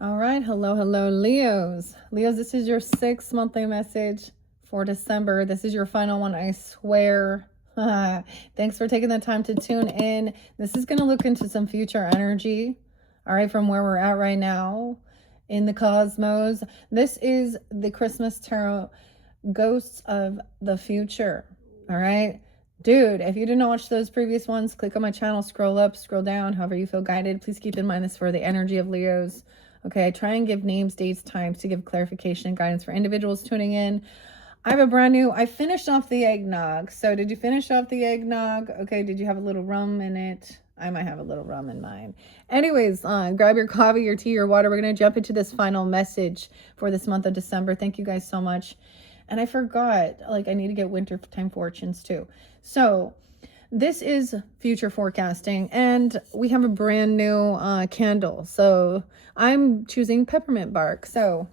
All right. Hello, hello, Leos. Leos, this is your 6th monthly message for December. This is your final one, I swear. Thanks for taking the time to tune in. This is going to look into some future energy, all right, from where we're at right now in the cosmos. This is the Christmas Tarot Ghosts of the Future, all right? Dude, if you did not watch those previous ones, click on my channel, scroll up, scroll down, however you feel guided. Please keep in mind this for the energy of Leos. Okay, I try and give names, dates, times to give clarification and guidance for individuals tuning in. I have a brand new, I finished off the eggnog. So did you finish off the eggnog? Okay, did you have a little rum in it? I might have a little rum in mine. Anyways, grab your coffee, your tea, your water. We're going to jump into this final message for this month of December. Thank you guys so much. And I forgot, like, I need to get winter time fortunes too. So this is future forecasting, and we have a brand new candle. So I'm choosing peppermint bark. So,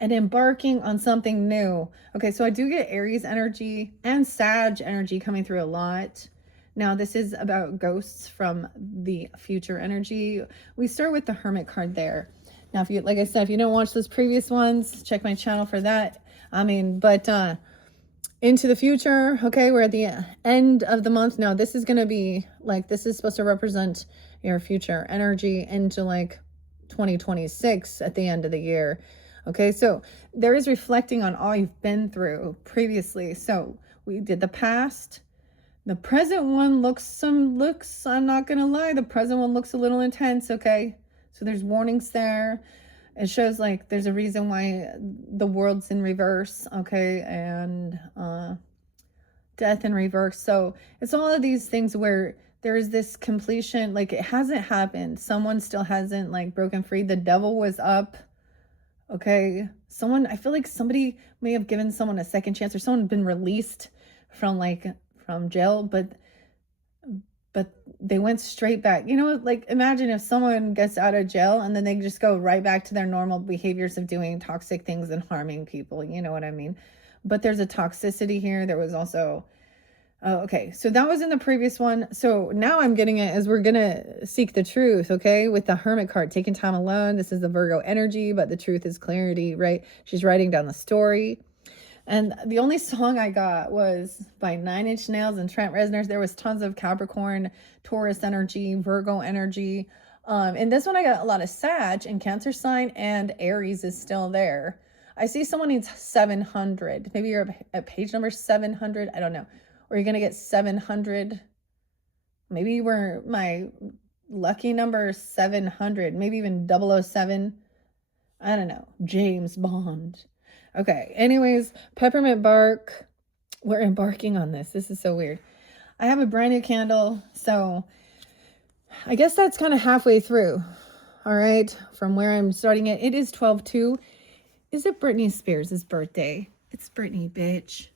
and embarking on something new. Okay, so I do get Aries energy and Sag energy coming through a lot. Now, this is about ghosts from the future energy. We start with the Hermit card there. Now, if you, like I said, if you don't watch those previous ones, check my channel for that. But into the future, okay, we're at the end of the month now. This is going to be like, this is supposed to represent your future energy into like 2026 at the end of the year. Okay, so there is reflecting on all you've been through previously. So we did the past. The present one looks, I'm not going to lie, the present one looks a little intense, okay? So there's warnings there. It shows like there's a reason why the world's in reverse, okay, and death in reverse. So it's all of these things where there's this completion, like it hasn't happened. Someone still hasn't like broken free. The devil was up, okay. I feel like somebody may have given someone a second chance, or someone been released from jail, but they went straight back. You know, like imagine if someone gets out of jail and then they just go right back to their normal behaviors of doing toxic things and harming people. You know what I mean? But there's a toxicity here. There was also, oh, okay. So that was in the previous one. So now I'm getting it as we're going to seek the truth, okay? With the Hermit card, taking time alone. This is the Virgo energy, but the truth is clarity, right? She's writing down the story. And the only song I got was by Nine Inch Nails and Trent Reznor. There was tons of Capricorn, Taurus energy, Virgo energy. And this one I got a lot of Sag and Cancer sign, and Aries is still there. I see someone needs 700. Maybe you're at page number 700. I don't know. Or you're going to get 700. Maybe you were my lucky number 700. Maybe even 007. I don't know. James Bond. Okay, anyways, peppermint bark. We're embarking on this. This is so weird. I have a brand new candle, so I guess that's kind of halfway through. All right, from where I'm starting it. It is 12/2. Is it Britney Spears' birthday? It's Britney, bitch.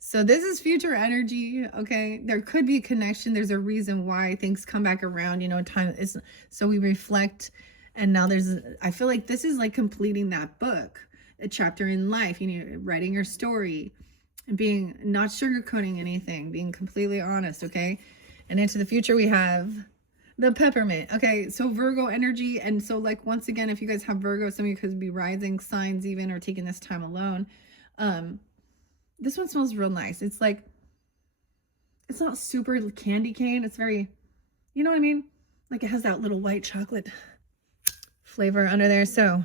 So this is future energy, okay? There could be a connection. There's a reason why things come back around, you know, time is, so we reflect. And now I feel like this is like completing that book, a chapter in life, you know, writing your story and being, not sugarcoating anything, being completely honest, okay? And into the future, we have the peppermint. Okay, so Virgo energy. And so like, once again, if you guys have Virgo, some of you could be rising signs even, or taking this time alone. This one smells real nice. It's like, it's not super candy cane. It's very, you know what I mean? Like it has that little white chocolate flavor under there. So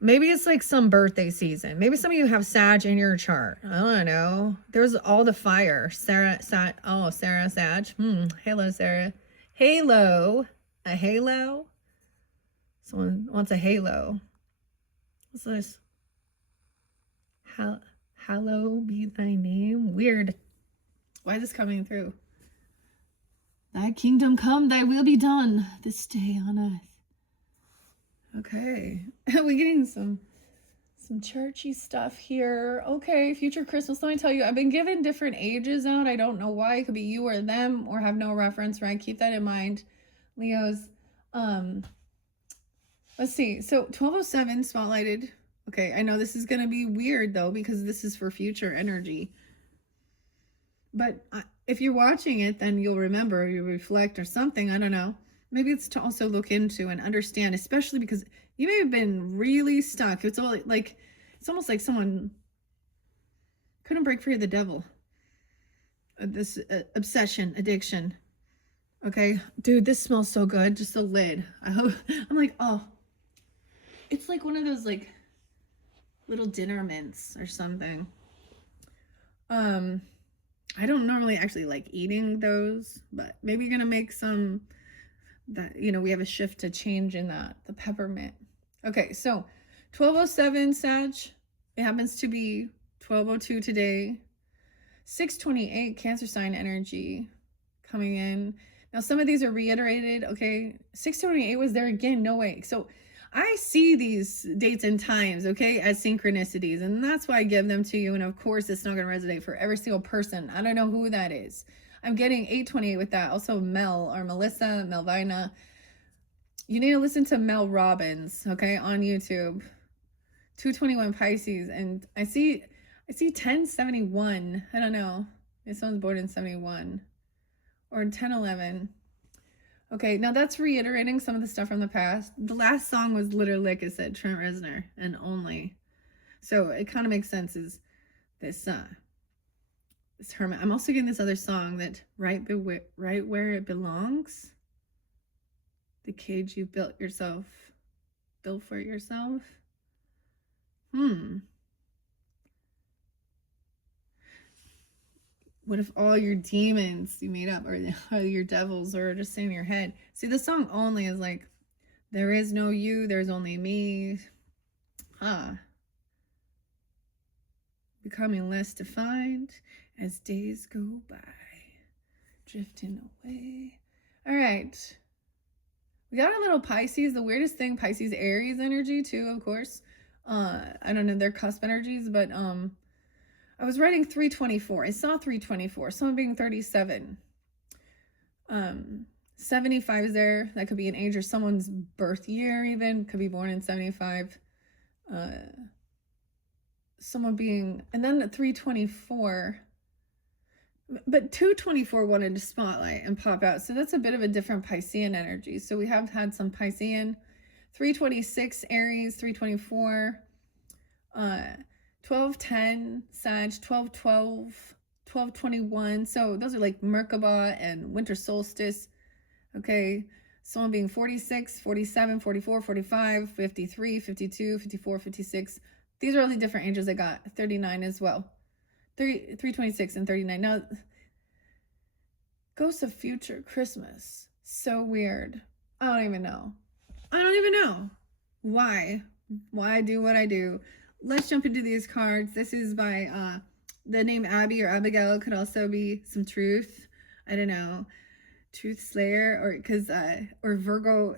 maybe it's like some birthday season. Maybe some of you have Sag in your chart. I don't know. There's all the fire. Sarah Sag. Halo, Sarah. Halo. A halo? Someone wants a halo. What's this? Hallow be thy name. Weird. Why is this coming through? Thy kingdom come, thy will be done this day on earth. Okay. We're getting some churchy stuff here. Okay, future Christmas. Let me tell you, I've been given different ages out. I don't know why. It could be you or them, or have no reference, right? Keep that in mind, Leos. Let's see. So 1207 spotlighted. Okay, I know this is going to be weird though, because this is for future energy. But if you're watching it, then you'll remember, you reflect or something. I don't know. maybe it's to also look into and understand, especially because you may have been really stuck. It's all like, it's almost like someone couldn't break free of the devil. This obsession, addiction. Okay, dude, this smells so good. Just the lid. I hope. I'm like, oh, it's like one of those like little dinner mints or something. I don't normally actually like eating those, but maybe you're gonna make some. That, you know, we have a shift to change in that. The peppermint. Okay, so 1207 Sag. It happens to be 1202 today. 628 Cancer sign energy coming in. Now some of these are reiterated. Okay, 628 was there again. No way. So I see these dates and times, okay, as synchronicities, and that's why I give them to you. And of course, it's not going to resonate for every single person. I don't know who that is. I'm getting 828 with that. Also, Mel or Melissa, Melvina. You need to listen to Mel Robbins, okay, on YouTube. 221 Pisces, and I see 1071. I don't know. This one's born in 71 or 1011. Okay, now that's reiterating some of the stuff from the past. The last song was literally, like I said, Trent Reznor and Only. So it kind of makes sense, is this this hermit. I'm also getting this other song that right where it belongs. The cage you built for yourself. What if all your demons you made up, or your devils, or just in your head? See, the song Only is like, there is no you, there's only me. Becoming less defined as days go by, drifting away. All right. We got a little Pisces, the weirdest thing, Pisces Aries energy too, of course. I don't know, they're cusp energies, but I was writing 324. I saw 324, someone being 37. 75 is there. That could be an age or someone's birth year, even. Could be born in 75. Someone being, and then the 324. But 224 wanted to spotlight and pop out. So that's a bit of a different Piscean energy. So we have had some Piscean. 326 Aries, 324. 1210 Sag, 1212, 1221. So those are like Merkaba and winter solstice. Okay, someone being 46, 47, 44, 45, 53, 52, 54, 56. These are all the different ages I got. 39 as well. 326 and 39. Now, Ghosts of Future Christmas. So weird. I don't even know. Why I do what I do. Let's jump into these cards. This is by the name Abby or Abigail. Could also be some truth. I don't know. Truth Slayer, or because or Virgo,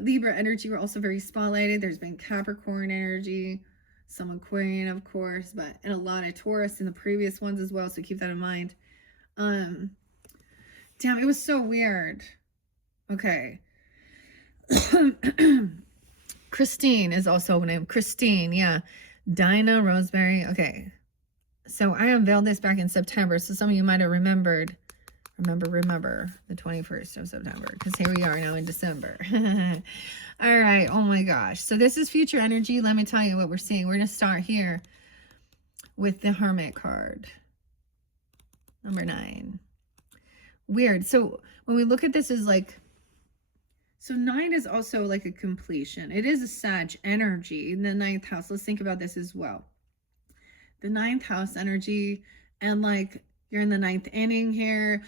Libra energy were also very spotlighted. There's been Capricorn energy, some Aquarian, of course, but and a lot of Taurus in the previous ones as well. So keep that in mind. Damn, it was so weird. Okay. Christine is also named Christine. Yeah. Dinah Rosemary. Okay. So I unveiled this back in September. So some of you might have remembered. Remember the 21st of September. Because here we are now in December. All right. Oh my gosh. So this is future energy. Let me tell you what we're seeing. We're going to start here with the Hermit card. Number 9. Weird. So when we look at this as like, so 9 is also like a completion. It is a Sag energy in the 9th house. Let's think about this as well. The 9th house energy, and like you're in the 9th inning here.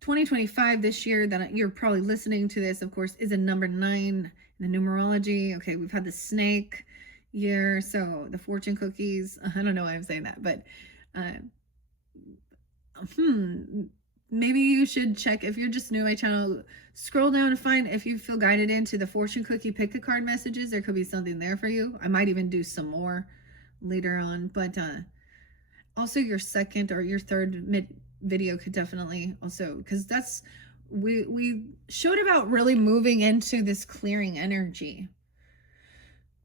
2025 this year that you're probably listening to this, of course, is a number 9 in the numerology. Okay, we've had the snake year, so the fortune cookies. I don't know why I'm saying that, but maybe you should check, if you're just new to my channel, scroll down and find, if you feel guided into the fortune cookie pick a card messages, there could be something there for you. I might even do some more later on, but also your second or your third video could definitely also, because that's, we showed about really moving into this clearing energy,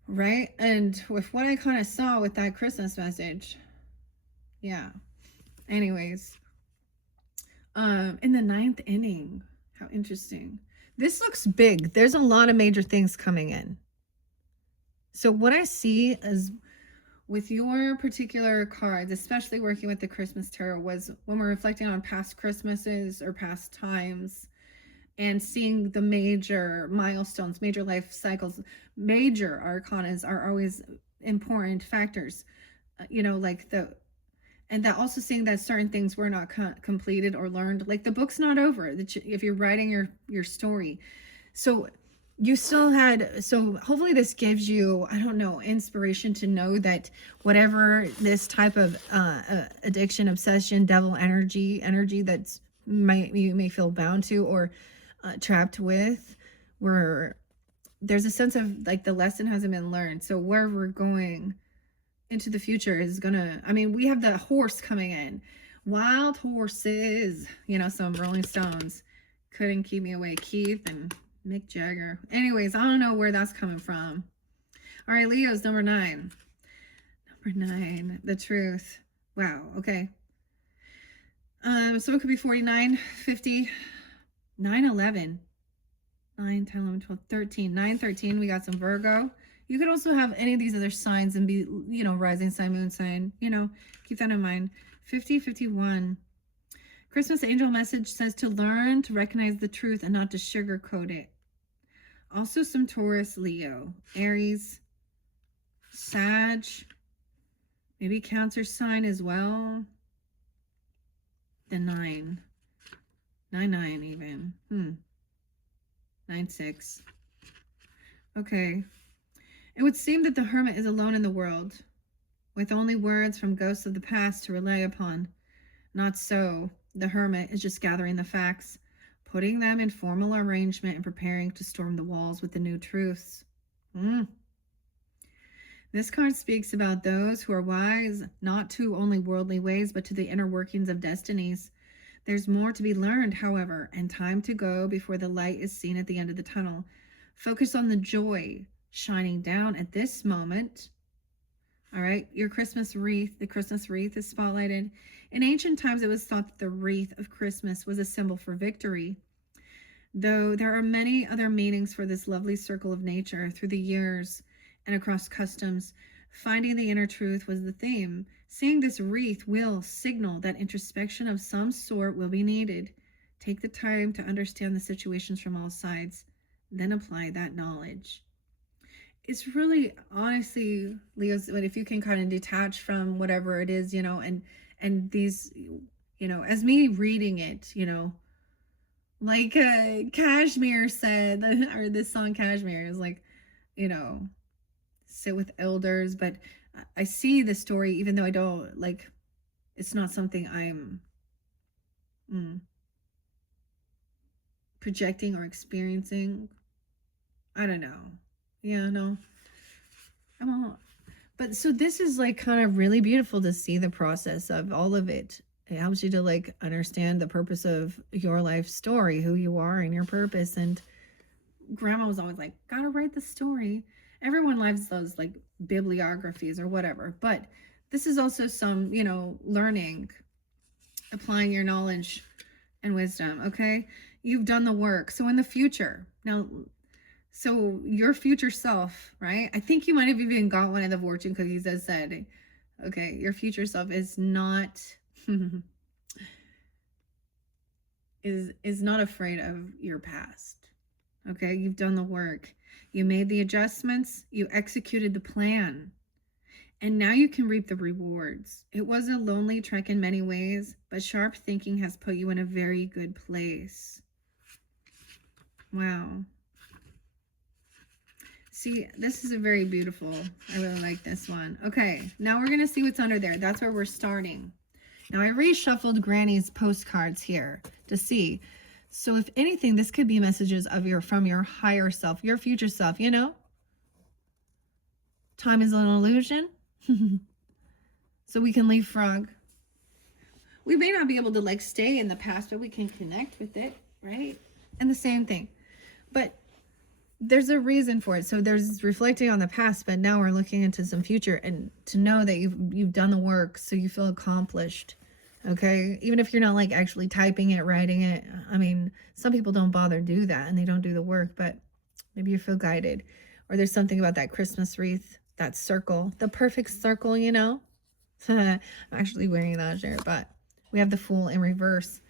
right? And with what I kind of saw with that Christmas message, yeah. Anyways, in the 9th inning, how interesting. This looks big. There's a lot of major things coming in. So what I see is with your particular cards, especially working with the Christmas tarot, was when we're reflecting on past Christmases or past times and seeing the major milestones, major life cycles, major arcanas are always important factors. You know, like and that also seeing that certain things were not completed or learned, like the book's not over if you're writing your story. So you still had, so hopefully this gives you, I don't know, inspiration to know that whatever this type of addiction, obsession, devil energy that's you may feel bound to or trapped with, where there's a sense of like the lesson hasn't been learned. So where we're going into the future is gonna, I mean, we have the horse coming in, wild horses, you know, some Rolling Stones, Couldn't Keep Me Away, Keith and Mick Jagger. Anyways, I don't know where that's coming from. All right, Leo's number 9. Number 9, the truth. Wow, okay. So it could be 49, 50, 9, 11, 9, 10, 11, 12, 13, 9, 13. We got some Virgo. You could also have any of these other signs and be, you know, rising sign, moon sign, you know, keep that in mind. 50, 51. Christmas angel message says to learn to recognize the truth and not to sugarcoat it. Also some Taurus, Leo, Aries, Sag, maybe Cancer sign as well. The 9. 9, 9 even. 9, 6. Okay. It would seem that the hermit is alone in the world, with only words from ghosts of the past to rely upon. Not so. The hermit is just gathering the facts, putting them in formal arrangement and preparing to storm the walls with the new truths. This card speaks about those who are wise, not to only worldly ways, but to the inner workings of destinies. There's more to be learned, however, and time to go before the light is seen at the end of the tunnel. Focus on the joy shining down at this moment. All right, your Christmas wreath, the Christmas wreath is spotlighted. In ancient times, it was thought that the wreath of Christmas was a symbol for victory, though there are many other meanings for this lovely circle of nature through the years and across customs. Finding the inner truth was the theme. Seeing this wreath will signal that introspection of some sort will be needed. Take the time to understand the situations from all sides, then apply that knowledge. It's really, honestly, Leo's, but if you can kind of detach from whatever it is, you know, and these, you know, as me reading it, you know, like Kashmir said, or this song Kashmir is like, you know, sit with elders, but I see the story, even though I don't, like, it's not something I'm projecting or experiencing. I don't know. Yeah, no. I won't. But so this is like kind of really beautiful to see the process of all of it. It helps you to like understand the purpose of your life story, who you are and your purpose. And grandma was always like, gotta write the story. Everyone loves those like bibliographies or whatever. But this is also some, you know, learning, applying your knowledge and wisdom. Okay. You've done the work. So in the future, now, so your future self, right? I think you might have even got one of the fortune cookies that said, okay, your future self is not is not afraid of your past. Okay, you've done the work. You made the adjustments, you executed the plan. And now you can reap the rewards. It was a lonely trek in many ways, but sharp thinking has put you in a very good place. Wow. See, this is a very beautiful, I really like this one. Okay, now we're going to see what's under there. That's where we're starting. Now I reshuffled Granny's postcards here to see. So if anything, this could be messages of from your higher self, your future self, you know? Time is an illusion. So we can leapfrog. We may not be able to like stay in the past, but we can connect with it, right? And the same thing. But there's a reason for it. So there's reflecting on the past, but now we're looking into some future, and to know that you've done the work, so you feel accomplished. Okay, even if you're not like actually typing it, writing it. I mean, some people don't bother do that and they don't do the work, but maybe you feel guided. Or there's something about that Christmas wreath, that circle, the perfect circle, you know. I'm actually wearing that shirt, but we have the Fool in reverse.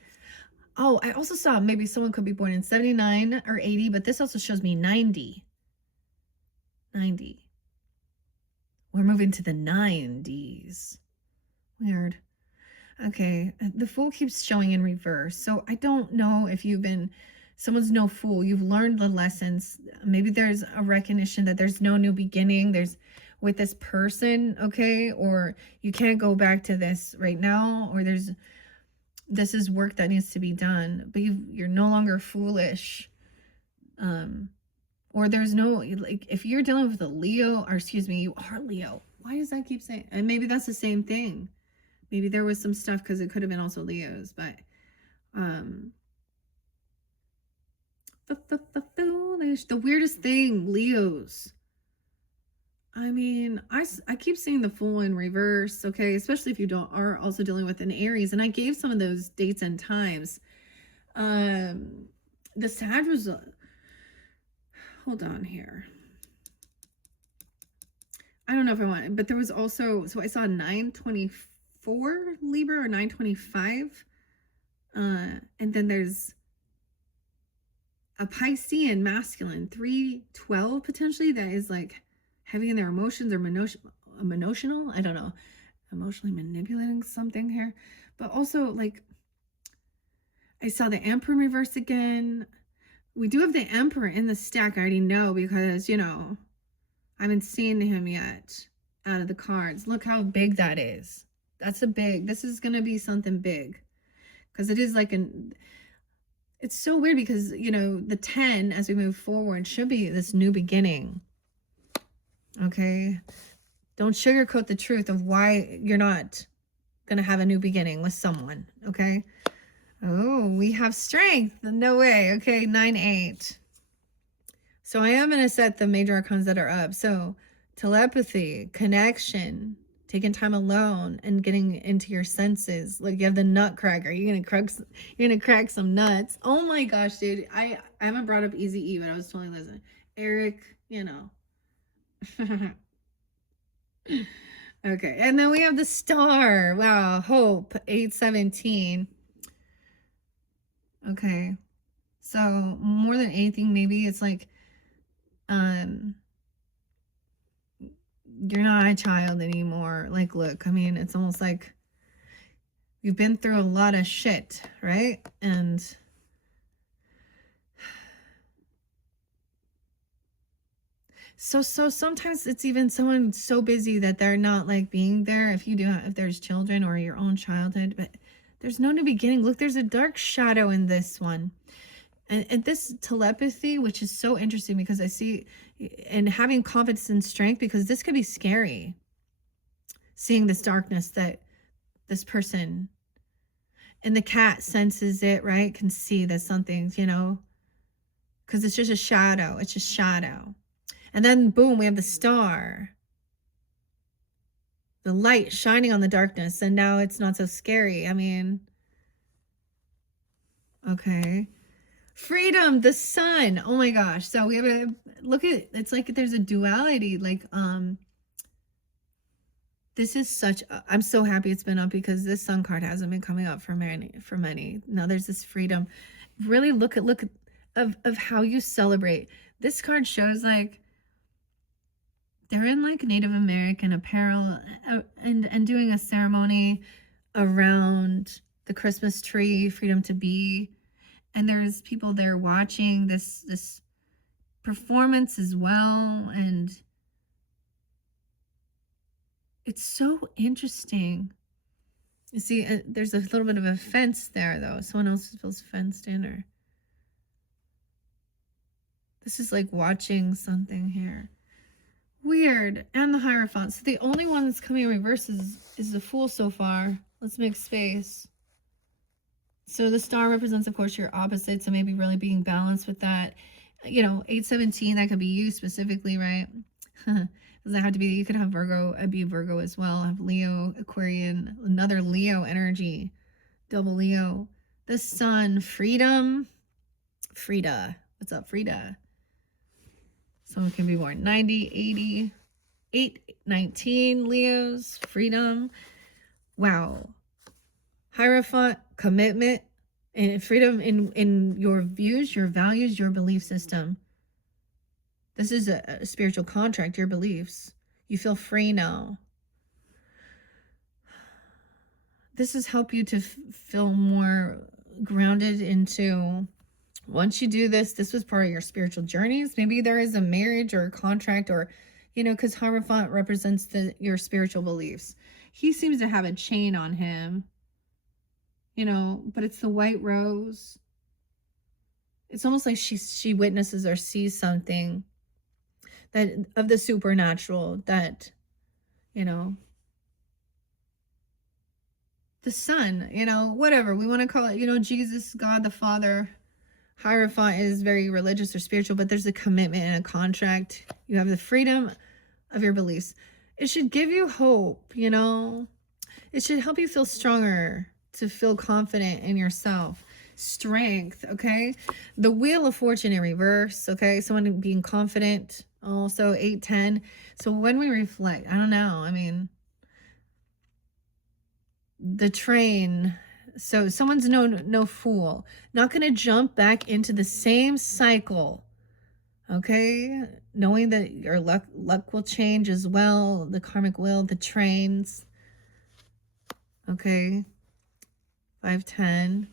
Oh, I also saw maybe someone could be born in 79 or 80, but this also shows me 90. 90. We're moving to the 90s. Weird. Okay, the Fool keeps showing in reverse. So I don't know if someone's no fool. You've learned the lessons. Maybe there's a recognition that there's no new beginning. There's with this person, okay? Or you can't go back to this right now, or this is work that needs to be done, but you're no longer foolish. Or there's no, like, if you're dealing with a Leo, or excuse me, you are Leo. Why does that keep saying? And maybe that's the same thing. Maybe there was some stuff because it could have been also Leos, but the weirdest thing, Leos. I mean, I keep seeing the Fool in reverse, okay, especially if you are also dealing with an Aries, and I gave some of those dates and times. The Sag was, hold on here. I don't know if I want it, but there was also, so I saw 924 Libra or 925. And then there's a Piscean masculine, 312 potentially, that is like heavy in their emotions or emotional. I don't know. Emotionally manipulating something here. But also, like, I saw the Emperor in reverse again. We do have the Emperor in the stack, I already know, because, you know, I haven't seen him yet out of the cards. Look how big that is. This is going to be something big. Because it is like it's so weird because, you know, the 10, as we move forward, should be this new beginning. Okay? Don't sugarcoat the truth of why you're not going to have a new beginning with someone. Okay? Oh, we have strength. No way. Okay, 9-8. So I am going to set the major arcans that are up. So telepathy, connection, taking time alone and getting into your senses. Like you have the Nutcracker. You're gonna crack some nuts. Oh my gosh, dude. I haven't brought up Easy E, but I was totally listening. Eric, you know. Okay, and then we have the Star. Wow, Hope, 817. Okay. So more than anything, maybe it's like you're not a child anymore. Like, look, I mean, it's almost like you've been through a lot of shit, right? And so sometimes it's even someone so busy that they're not like being there if there's children or your own childhood, but there's no new beginning. Look, there's a dark shadow in this one. And this telepathy, which is so interesting because I see, and having confidence and strength, because this could be scary. Seeing this darkness that this person, and the cat senses it, right? Can see that something's, you know, because it's just a shadow. It's just shadow. And then boom, we have the Star. The light shining on the darkness. And now it's not so scary. I mean, okay. Freedom, the Sun. Oh my gosh. So we have it's like there's a duality. Like, this is I'm so happy it's been up because this Sun card hasn't been coming up for many. Now there's this freedom. Really look of how you celebrate. This card shows like they're in like Native American apparel and doing a ceremony around the Christmas tree, freedom to be. And there's people there watching this performance as well. And it's so interesting. You see, there's a little bit of a fence there, though. Someone else feels fenced in, or this is like watching something here. Weird. And the Hierophant. So the only one that's coming in reverse is the Fool so far. Let's make space. So the Star represents, of course, your opposite. So maybe really being balanced with that. You know, 817, that could be you specifically, right? Doesn't have to be, you could have Virgo, be Virgo as well. Have Leo, Aquarian, another Leo energy. Double Leo. The sun, freedom. Frida. What's up, Frida? Someone can be born 90, 80, 8, 19, Leos, freedom. Wow. Hierophant, commitment, and freedom in your views, your values, your belief system. This is a spiritual contract, your beliefs. You feel free now. This has helped you to feel more grounded into, once you do this, this was part of your spiritual journeys. Maybe there is a marriage or a contract, or, because Hierophant represents your spiritual beliefs. He seems to have a chain on him, but it's the white rose. It's almost like she witnesses or sees something that of the supernatural, that, the sun, whatever we want to call it, Jesus, God the Father. Hierophant is very religious or spiritual, but there's a commitment and a contract. You have the freedom of your beliefs. It should give you hope, It should help you feel stronger, to feel confident in yourself. Strength, okay? The Wheel of Fortune in reverse, okay? Someone being confident. Also 8, 10. So when we reflect, I don't know, the train. So someone's no fool. Not going to jump back into the same cycle. Okay? Knowing that your luck will change as well. The karmic wheel, the trains. Okay? 5, 10.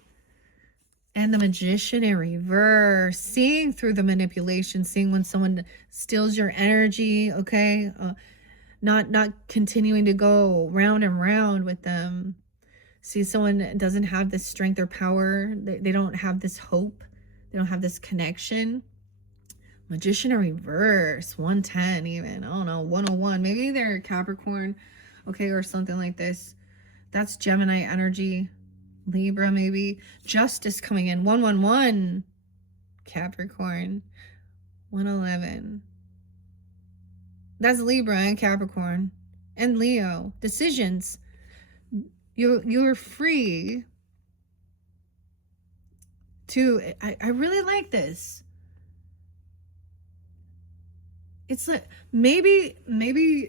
And the Magician in reverse. Seeing through the manipulation. Seeing when someone steals your energy. Okay? Not continuing to go round and round with them. See, someone doesn't have this strength or power. They don't have this hope. They don't have this connection. Magician in reverse. 110 even. I don't know. 101. Maybe they're Capricorn. Okay, or something like this. That's Gemini energy. Libra maybe. Justice coming in. 111. Capricorn. 111. That's Libra and Capricorn. And Leo. Decisions. You're free to, I really like this. It's like, maybe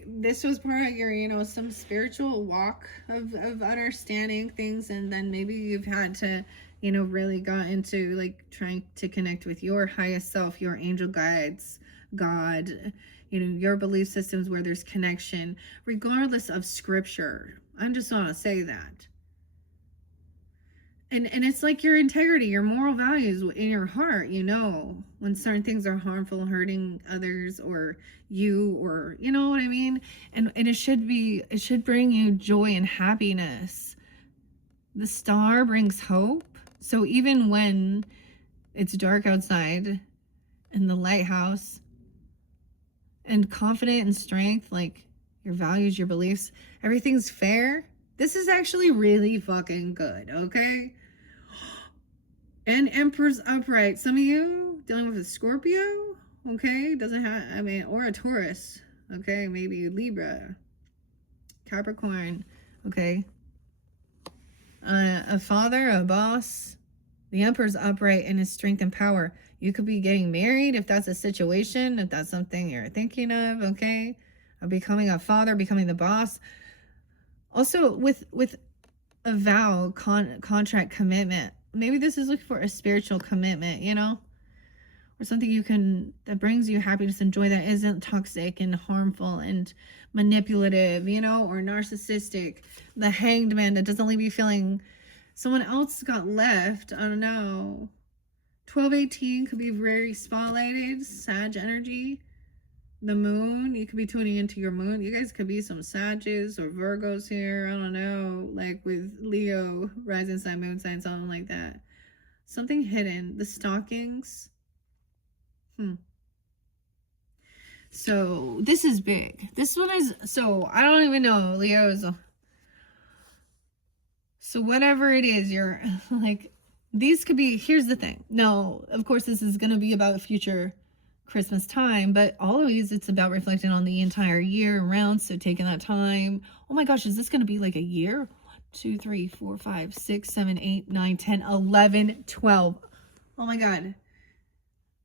this was part of your, some spiritual walk of understanding things. And then maybe you've had to, really got into like trying to connect with your highest self, your angel guides, God, your belief systems where there's connection, regardless of scripture. I just want to say that. And it's like your integrity, your moral values in your heart, when certain things are harmful, hurting others or you, or you know what I mean? And it should bring you joy and happiness. The star brings hope. So even when it's dark outside in the lighthouse, and confident and strength, like your values, your beliefs, everything's fair. This is actually really fucking good, okay? And Emperor's upright. Some of you dealing with a Scorpio, okay? Doesn't have, or a Taurus, okay? Maybe Libra, Capricorn, okay? A father, a boss. The Emperor's upright in his strength and power. You could be getting married if that's a situation, if that's something you're thinking of, okay? Becoming a father, becoming the boss. Also, with a vow, contract, commitment. Maybe this is looking for a spiritual commitment, or something that brings you happiness and joy, that isn't toxic and harmful and manipulative, or narcissistic. The Hanged Man, that doesn't leave you feeling someone else got left. I don't know. 12-18 could be very spotlighted. Sag energy. The moon, you could be tuning into your moon. You guys could be some Sages or Virgos here. I don't know. Like with Leo, rising sign, moon sign, something like that. Something hidden. The stockings. So this is big. This one is, so I don't even know, Leo's. So whatever it is, you're like, these could be, here's the thing. No, of course, this is going to be about future Christmas time, but always it's about reflecting on the entire year around. So taking that time. Oh my gosh, is this going to be like a year? 1, 2, 3, 4, 5, 6, 7, 8, 9, 10, 11, 12. Oh my God.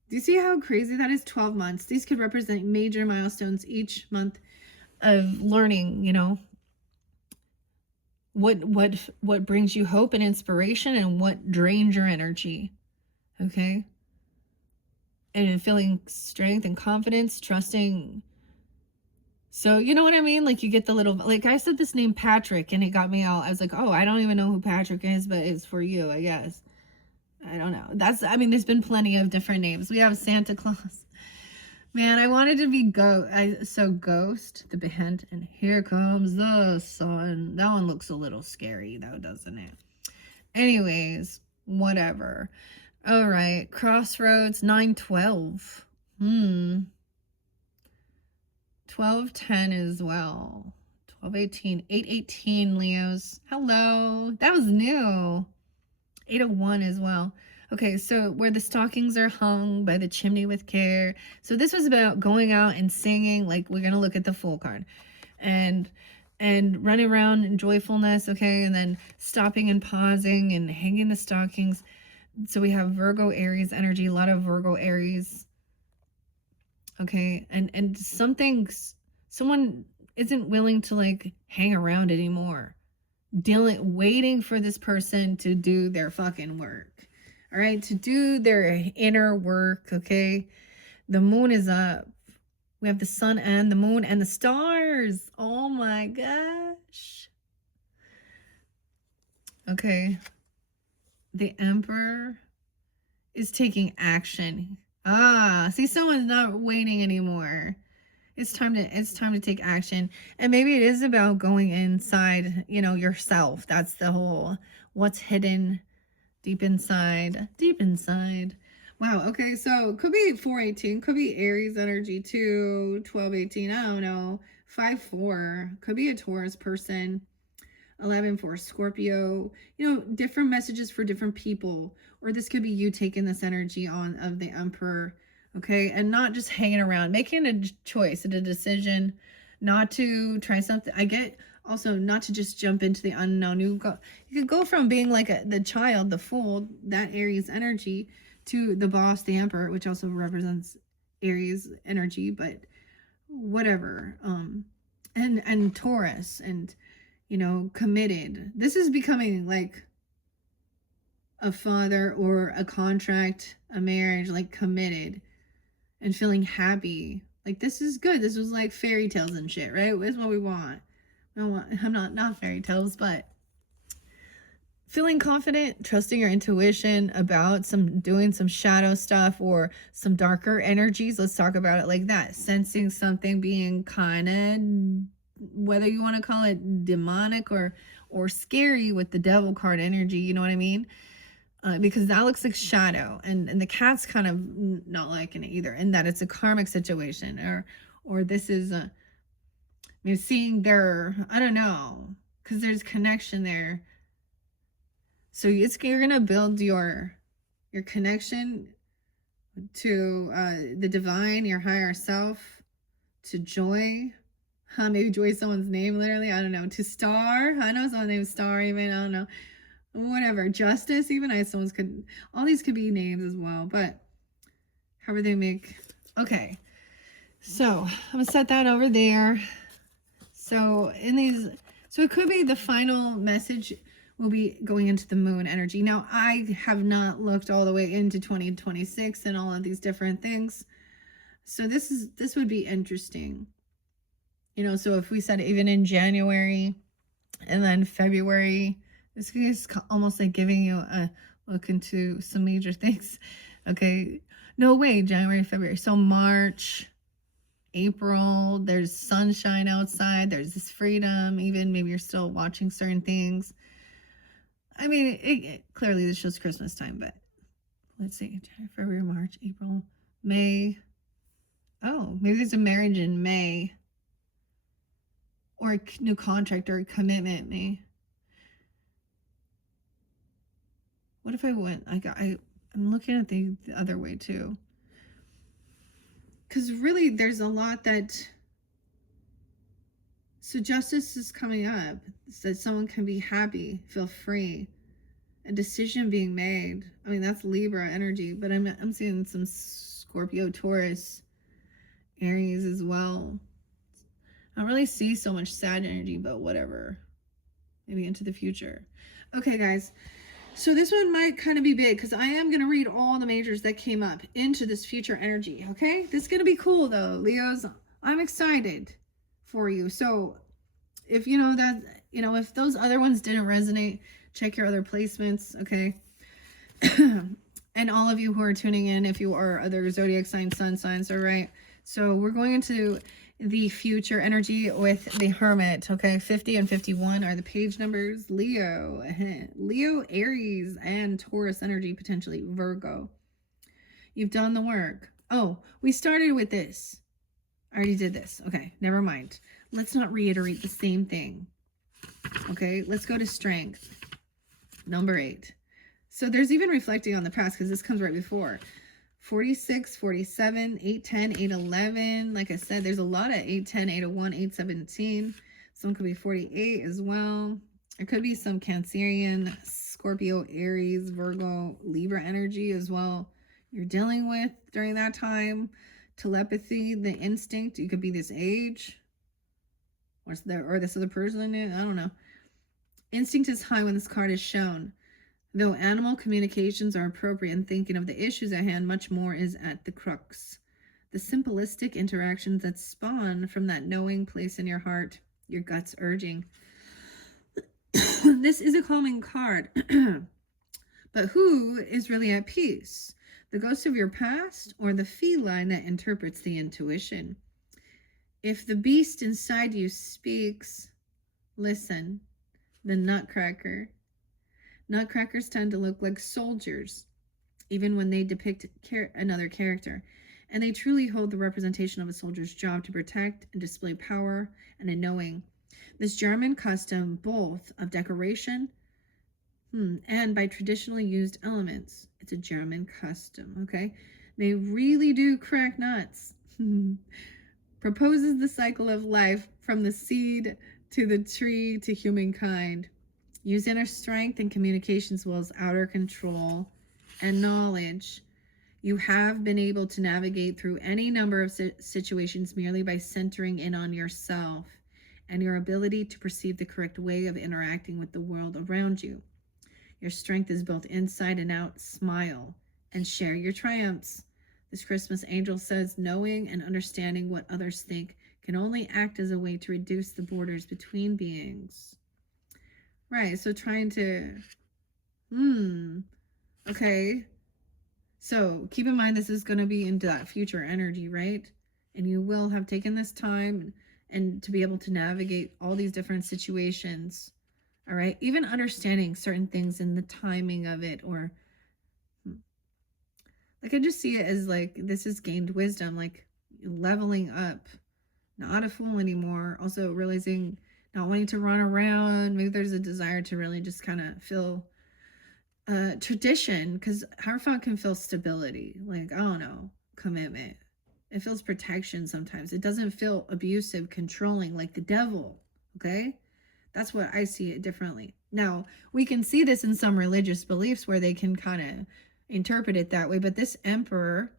Do you see how crazy that is? 12 months. These could represent major milestones each month of learning, you know, what brings you hope and inspiration and what drains your energy. Okay? And feeling strength and confidence, trusting. So, you know what I mean? Like, you get the little, like, I said this name Patrick and it got me all, I was like, oh, I don't even know who Patrick is, but it's for you, I guess. I don't know. I mean, there's been plenty of different names. We have Santa Claus. Man, I wanted to be Ghost, the band, and Here Comes the Sun. That one looks a little scary, though, doesn't it? Anyways, whatever. All right, Crossroads, 912. 1210 as well. 1218, 818, Leos. Hello. That was new. 801 as well. Okay, so where the stockings are hung by the chimney with care. So this was about going out and singing. Like, we're going to look at the Fool card. And running around in joyfulness, okay? And then stopping and pausing and hanging the stockings. So we have Virgo, Aries energy. A lot of Virgo, Aries. Okay, and someone isn't willing to, like, hang around anymore. Waiting for this person to do their fucking work. All right, to do their inner work, okay? The moon is up. We have the sun and the moon and the stars. Oh my gosh. Okay. The Emperor is taking action. See, someone's not waiting anymore. It's time to take action. And maybe it is about going inside, you know, yourself. That's the whole what's hidden deep inside. Wow, okay, so could be 418, could be Aries energy too. 1218, I don't know. 54 could be a Taurus person. 11 for Scorpio. You know, different messages for different people. Or this could be you taking this energy on of the Emperor. Okay, and not just hanging around, making a choice and a decision not to try something. I get also not to just jump into the unknown. You could go from being like the child, the fool, that Aries energy, to the boss, the Emperor, which also represents Aries energy, but whatever. And Taurus, and, you know, committed. This is becoming like a father or a contract, a marriage, like committed and feeling happy. Like, this is good. This was like fairy tales and shit, right? It's what we want. I'm not fairy tales, but feeling confident, trusting your intuition about doing some shadow stuff or some darker energies. Let's talk about it like that. Sensing something being kind of, whether you want to call it demonic or scary with the devil card energy, you know what I mean? Because that looks like shadow, and the cat's kind of not liking it either, and that it's a karmic situation, or this is seeing their, I don't know, because there's connection there. So you're gonna build your connection to the divine, your higher self, to joy. Maybe Joy is someone's name, literally. I don't know. To Star. I know someone's name is Star, even. I don't know. Whatever. Justice, even. All these could be names as well, but however they make. Okay. So I'm gonna set that over there. So it could be the final message will be going into the moon energy. Now, I have not looked all the way into 2026 and all of these different things. So this would be interesting. You know, so if we said even in January and then February, this is almost like giving you a look into some major things. Okay. No way, January, February. So March, April, there's sunshine outside. There's this freedom. Even maybe you're still watching certain things. I mean, clearly this shows Christmas time, but let's see. January, February, March, April, May. Oh, maybe there's a marriage in May. Or a new contract or a commitment, May. What if I went? I'm looking at the other way too. Because really, there's a lot that So justice is coming up, so that someone can be happy, feel free, a decision being made. I mean, that's Libra energy, but I'm seeing some Scorpio, Taurus, Aries as well. I don't really see so much sad energy, but whatever. Maybe into the future. Okay, guys. So this one might kind of be big because I am going to read all the majors that came up into this future energy. Okay. This is going to be cool though, Leos. I'm excited for you. So if you know that, if those other ones didn't resonate, check your other placements. Okay. And all of you who are tuning in, if you are other zodiac signs, sun signs, all right. So we're going into the future energy with the Hermit. Okay, 50 and 51 are the page numbers. Leo, Aries, and Taurus energy, potentially Virgo. You've done the work. Oh, we started with this. I already did this. Okay, never mind. Let's not reiterate the same thing. Okay, let's go to strength. Number 8. So there's even reflecting on the past because this comes right before. 46, 47, 810, 811. Like I said, there's a lot of 810, 801, 817. Some could be 48 as well. It could be some Cancerian, Scorpio, Aries, Virgo, Libra energy as well. You're dealing with during that time. Telepathy, the instinct. You could be this age. Or this other person. I don't know. Instinct is high when this card is shown. Though animal communications are appropriate in thinking of the issues at hand, much more is at the crux. The simplistic interactions that spawn from that knowing place in your heart, your guts urging. This is a calming card. But who is really at peace? The ghost of your past or the feline that interprets the intuition? If the beast inside you speaks, listen. The Nutcracker. Nutcrackers tend to look like soldiers, even when they depict another character, and they truly hold the representation of a soldier's job to protect and display power and a knowing. This German custom, both of decoration and by traditionally used elements. It's a German custom, okay? They really do crack nuts. Proposes the cycle of life from the seed to the tree to humankind. Use inner strength and communication as well as outer control and knowledge. You have been able to navigate through any number of situations merely by centering in on yourself and your ability to perceive the correct way of interacting with the world around you. Your strength is built inside and out. Smile and share your triumphs. This Christmas angel says knowing and understanding what others think can only act as a way to reduce the borders between beings. Right, so trying to, okay. So keep in mind, this is going to be into that future energy, right? And you will have taken this time and to be able to navigate all these different situations, all right? Even understanding certain things in the timing of it, or like I just see it as like this is gained wisdom, like leveling up, not a fool anymore. Also realizing not wanting to run around. Maybe there's a desire to really just kind of feel tradition, because Hierophant can feel stability, like, I don't know, commitment. It feels protection sometimes. It doesn't feel abusive, controlling like the devil, okay? That's what I see it differently. Now, we can see this in some religious beliefs where they can kind of interpret it that way, but this emperor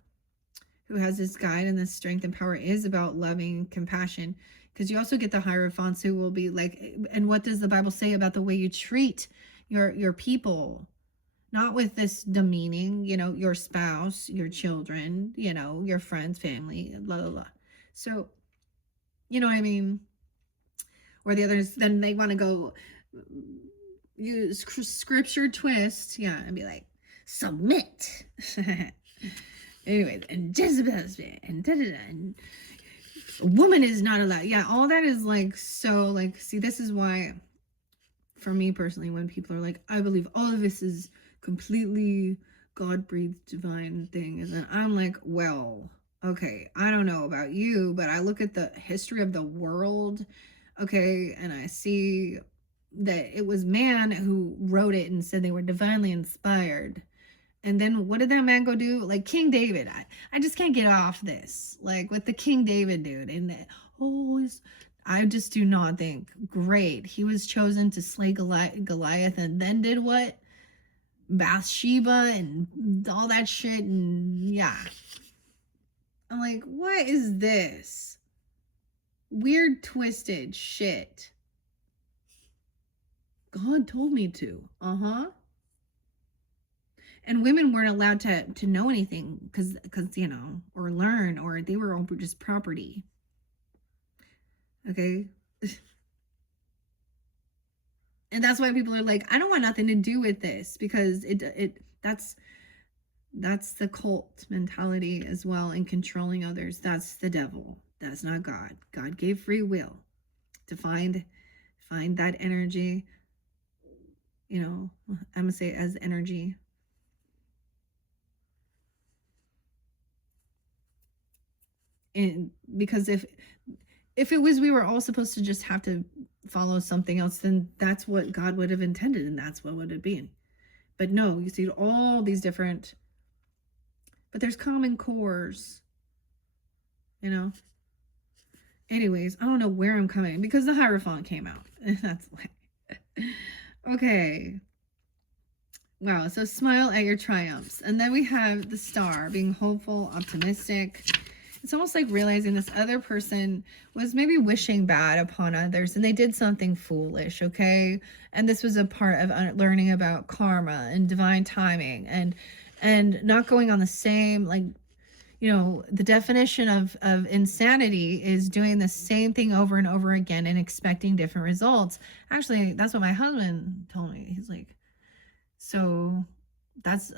who has this guide and this strength and power is about loving, compassion, because you also get the Hierophants who will be like, and what does the Bible say about the way you treat your people? Not with this demeaning, your spouse, your children, your friends, family, blah, blah, blah. So, what I mean? Or the others, then they want to go use scripture twist, and be like, submit. Anyway, and Jezebel's and da-da-da, and a woman is not allowed. Yeah, all that is like, so like, see, this is why, for me personally, when people are like, I believe all of this is completely God-breathed divine thing, and then I'm like, well, okay, I don't know about you, but I look at the history of the world, okay, and I see that it was man who wrote it and said they were divinely inspired. And then what did that man go do? Like King David. I just can't get off this. Like with the King David dude. And I just do not think. Great. He was chosen to slay Goliath and then did what? Bathsheba and all that shit. And yeah. I'm like, what is this? Weird, twisted shit. God told me to. And women weren't allowed to know anything because or learn, or they were all just property. Okay. And that's why people are like, I don't want nothing to do with this, because that's the cult mentality as well, and controlling others. That's the devil. That's not God. God gave free will to find that energy. I'm gonna say as energy. And because if it was, we were all supposed to just have to follow something else, then that's what God would have intended, and that's what would it be. But no, you see all these different, but there's common cores, Anyways, I don't know where I'm coming, because the Hierophant came out. That's why. Okay. Wow, so smile at your triumphs. And then we have the Star, being hopeful, optimistic. It's almost like realizing this other person was maybe wishing bad upon others, and they did something foolish, okay? And this was a part of learning about karma and divine timing, and not going on the same, like, the definition of insanity is doing the same thing over and over again and expecting different results. Actually, that's what my husband told me. He's like, so that's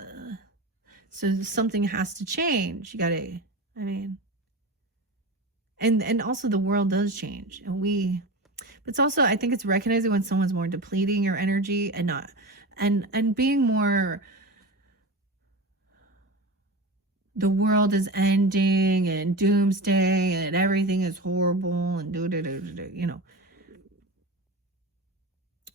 so something has to change. You gotta, and also the world does change, and it's also, I think it's recognizing when someone's more depleting your energy, and not, and being more, the world is ending and doomsday and everything is horrible and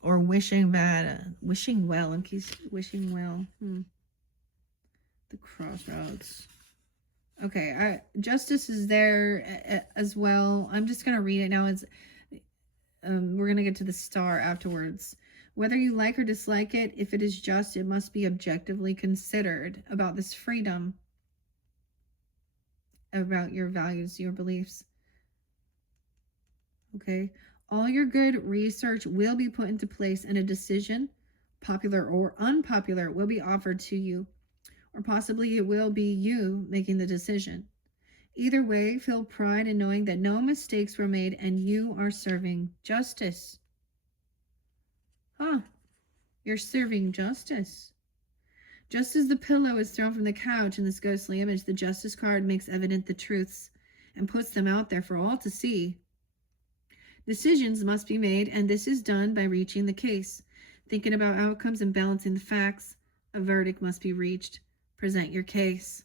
or wishing bad, wishing well, in case wishing well. The crossroads. Okay, justice is there as well. I'm just gonna read it now. It's we're gonna get to the Star afterwards. Whether you like or dislike it, if it is just, it must be objectively considered. About this freedom, about your values, your beliefs. Okay, all your good research will be put into place, and a decision, popular or unpopular, will be offered to you, or possibly it will be you making the decision. Either way, feel pride in knowing that no mistakes were made and you are serving justice. You're serving justice. Just as the pillow is thrown from the couch in this ghostly image, the justice card makes evident the truths and puts them out there for all to see. Decisions must be made, and this is done by reaching the case, thinking about outcomes and balancing the facts. A verdict must be reached. Present your case.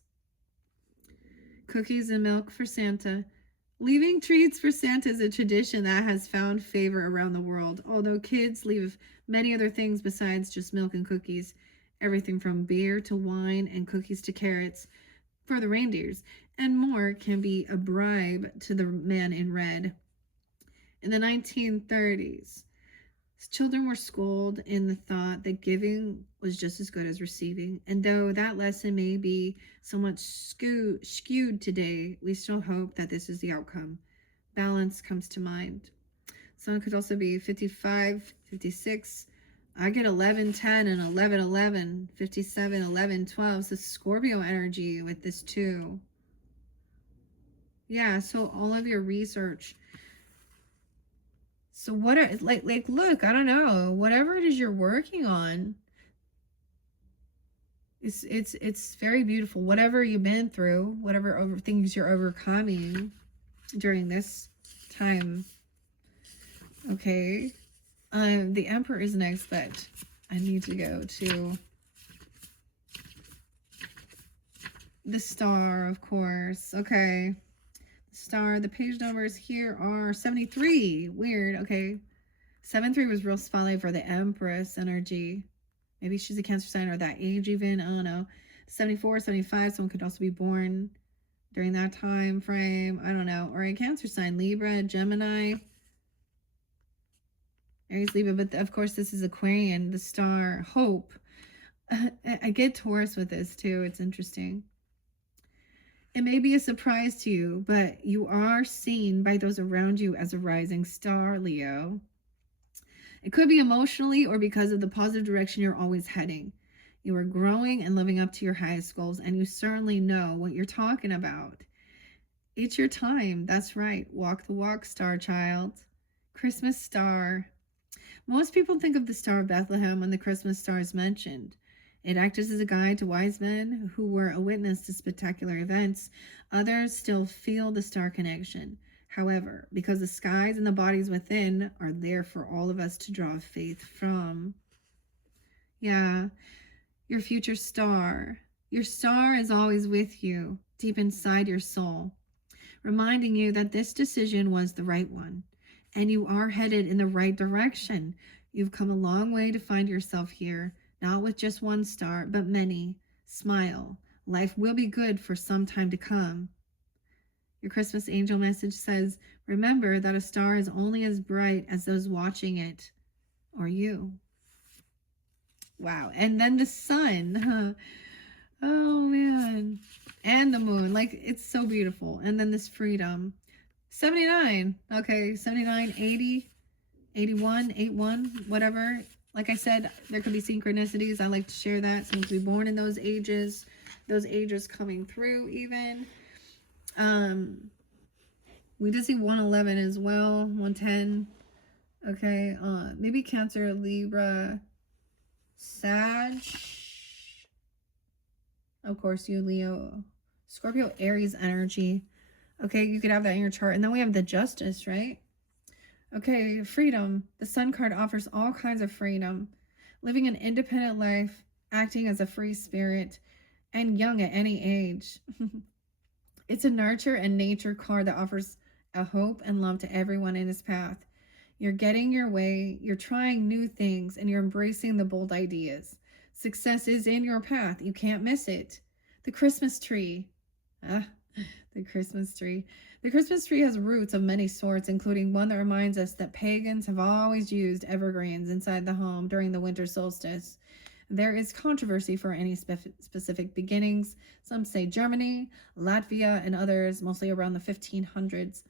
Cookies and milk for Santa. Leaving treats for Santa is a tradition that has found favor around the world, although kids leave many other things besides just milk and cookies. Everything from beer to wine and cookies to carrots for the reindeers, and more can be a bribe to the man in red. In the 1930s, children were schooled in the thought that giving was just as good as receiving. And though that lesson may be somewhat skewed today, we still hope that this is the outcome. Balance comes to mind. Someone could also be 55, 56. I get 11, 10, and 11, 11, 57, 11, 12. So Scorpio energy with this too. Yeah, so all of your research. So what are, like look, I don't know, whatever it is you're working on, it's very beautiful. Whatever you've been through, whatever things you're overcoming during this time. Okay. The Emperor is next, but I need to go to the Star, of course. Okay. Star, the page numbers here are 73. Weird. Okay. 7-3 was real spotlight for the Empress energy. Maybe she's a Cancer sign, or that age even. I don't know. 74, 75, someone could also be born during that time frame. I don't know. Or a Cancer sign, Libra, Gemini. Aries, Libra, but of course this is Aquarian, the star, hope. I get Taurus with this too. It's interesting. It may be a surprise to you, but you are seen by those around you as a rising star, Leo. It could be emotionally or because of the positive direction you're always heading. You are growing and living up to your highest goals, and you certainly know what you're talking about. It's your time. That's right. Walk the walk, star child. Christmas star. Most people think of the Star of Bethlehem when the Christmas star is mentioned. It acted as a guide to wise men who were a witness to spectacular events. Others still feel the star connection. However, because the skies and the bodies within are there for all of us to draw faith from. Yeah, your future star. Your star is always with you, deep inside your soul, reminding you that this decision was the right one, and you are headed in the right direction. You've come a long way to find yourself here, not with just one star, but many. Smile. Life will be good for some time to come. Your Christmas angel message says, remember that a star is only as bright as those watching it, or you. Wow. And then the sun. Oh, man. And the moon. Like, it's so beautiful. And then this freedom. 79. Okay, 79, 80, 81, 81, whatever. Like I said, there could be synchronicities. I like to share that. Someone could be born in those ages coming through even. We did see 111 as well, 110. Okay, maybe Cancer, Libra, Sag. Of course, you, Leo. Scorpio, Aries energy. Okay, you could have that in your chart. And then we have the Justice, right? Okay, freedom. The Sun card offers all kinds of freedom. Living an independent life, acting as a free spirit, and young at any age. It's a nurture and nature card that offers a hope and love to everyone in his path. You're getting your way, you're trying new things, and you're embracing the bold ideas. Success is in your path. You can't miss it. The Christmas tree. The Christmas tree. The Christmas tree has roots of many sorts, including one that reminds us that pagans have always used evergreens inside the home during the winter solstice. There is controversy for any specific beginnings. Some say Germany, Latvia, and others, mostly around the 1500s.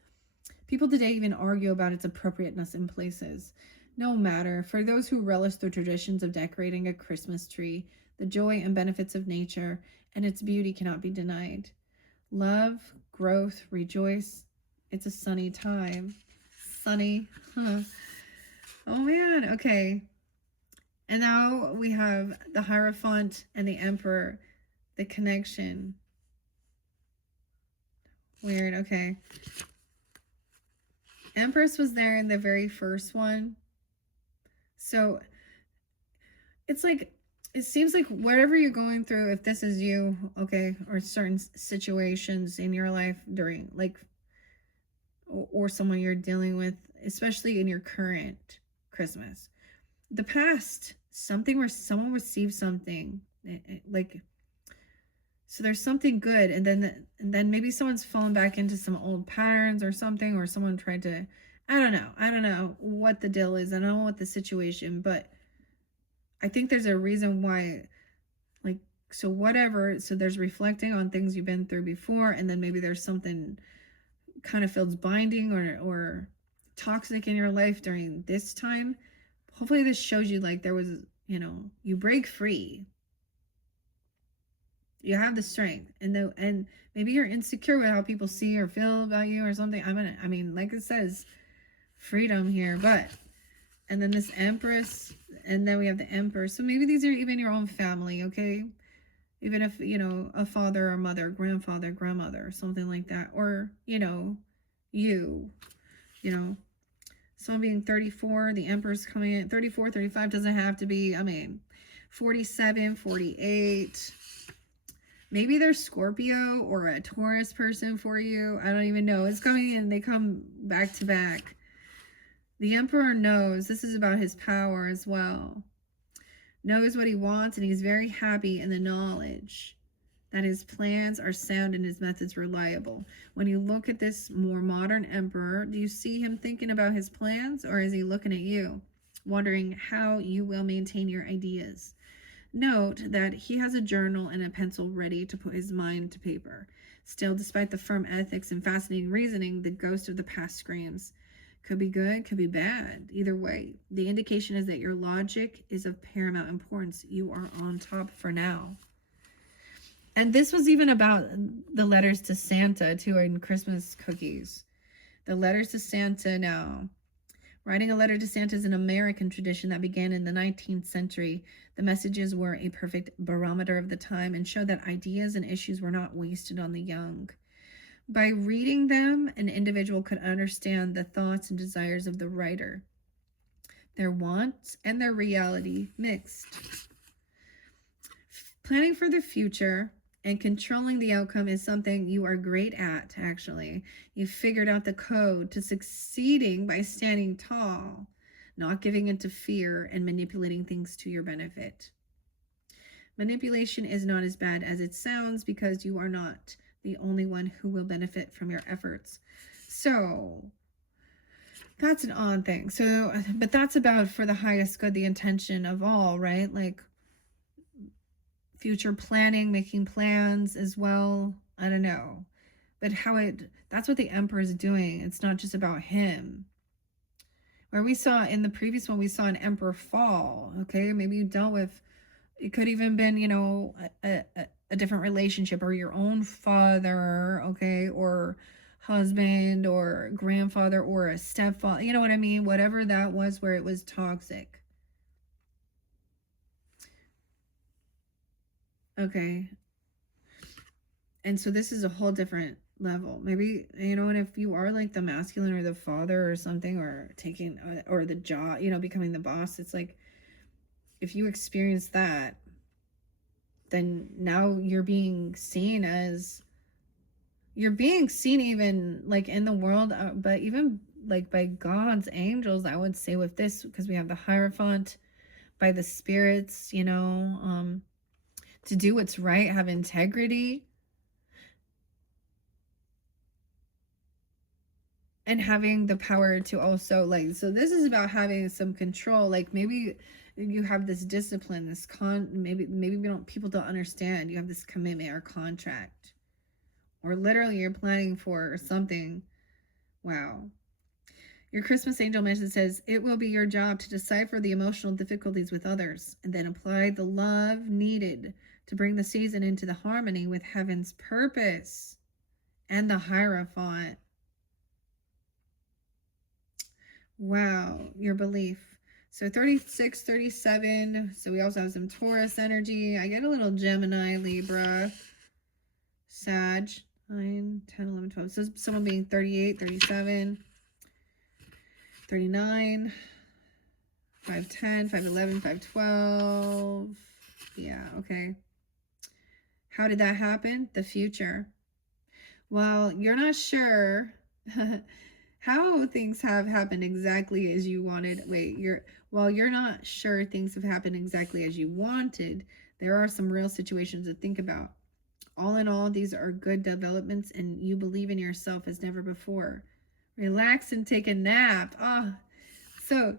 People today even argue about its appropriateness in places. No matter, for those who relish the traditions of decorating a Christmas tree, the joy and benefits of nature and its beauty cannot be denied. Love, growth, rejoice. It's a sunny time. Sunny. Huh. Oh man, okay. And now we have the Hierophant and the Emperor, the connection. Weird, okay. Empress was there in the very first one. So it's like, it seems like whatever you're going through, if this is you, okay, or certain situations in your life during, like, or someone you're dealing with, especially in your current Christmas. The past, something where someone received something, like, so there's something good, and then maybe someone's fallen back into some old patterns or something, or someone tried to, I don't know what the deal is. I don't know what the situation, but I think there's a reason why, like, so whatever, so there's reflecting on things you've been through before, and then maybe there's something kind of feels binding or toxic in your life during this time. Hopefully this shows you, like, there was, you break free. You have the strength, and maybe you're insecure with how people see or feel about you or something. I mean, like it says, freedom here, but, and then this Empress, and then we have the Emperor. So maybe these are even your own family, okay? Even if, a father or mother, grandfather, grandmother, something like that, or, someone being 34, the Emperor's coming in, 34, 35 doesn't have to be, 47, 48. Maybe they're Scorpio or a Taurus person for you. I don't even know. It's coming in. They come back to back. The Emperor knows. This is about his power as well. Knows what he wants, and he's very happy in the knowledge that his plans are sound and his methods reliable. When you look at this more modern Emperor, do you see him thinking about his plans, or is he looking at you? wondering how you will maintain your ideas. Note that he has a journal and a pencil ready to put his mind to paper. Still, despite the firm ethics and fascinating reasoning, the ghost of the past screams. Could be good, could be bad. Either way, the indication is that your logic is of paramount importance. You are on top for now. And this was even about the letters to Santa, too, in Christmas cookies. The letters to Santa now. Writing a letter to Santa is an American tradition that began in the 19th century. The messages were a perfect barometer of the time and showed that ideas and issues were not wasted on the young. By reading them, an individual could understand the thoughts and desires of the writer, their wants and their reality mixed. Planning for the future and controlling the outcome is something you are great at, actually. You've figured out the code to succeeding by standing tall, not giving into fear and manipulating things to your benefit. Manipulation is not as bad as it sounds because you are not the only one who will benefit from your efforts. So that's an odd thing. So, but that's about for the highest good, the intention of all, right? Like future planning, making plans as well. I don't know. But that's what the emperor is doing. It's not just about him. Where we saw in the previous one, we saw an emperor fall. Okay. Maybe you dealt with, it could even been, a different relationship or your own father. Okay. Or husband or grandfather or a stepfather. You know what I mean? Whatever that was where it was toxic. Okay. And so this is a whole different level. Maybe, and if you are like the masculine or the father or something, or taking, or the job, becoming the boss, it's like, if you experience that, then now you're being seen even like in the world, but even like by God's angels, I would say, with this, because we have the Hierophant, by the spirits, to do what's right, have integrity, and having the power to also, like, so this is about having some control. Like maybe you have this discipline, maybe people don't understand you have this commitment or contract, or literally you're planning for something. Wow. Your Christmas angel message says it will be your job to decipher the emotional difficulties with others and then apply the love needed to bring the season into the harmony with heaven's purpose. And the Hierophant. Wow, your belief. So 36, 37. So we also have some Taurus energy. I get a little Gemini, Libra, Sag, 9, 10, 11, 12. So someone being 38, 37, 39, 5'10, 5'11, 5'12. Yeah, okay. How did that happen? The future. Well, you're not sure how things have happened exactly as you wanted. While you're not sure things have happened exactly as you wanted, there are some real situations to think about. All in all, these are good developments, and you believe in yourself as never before. Relax and take a nap. So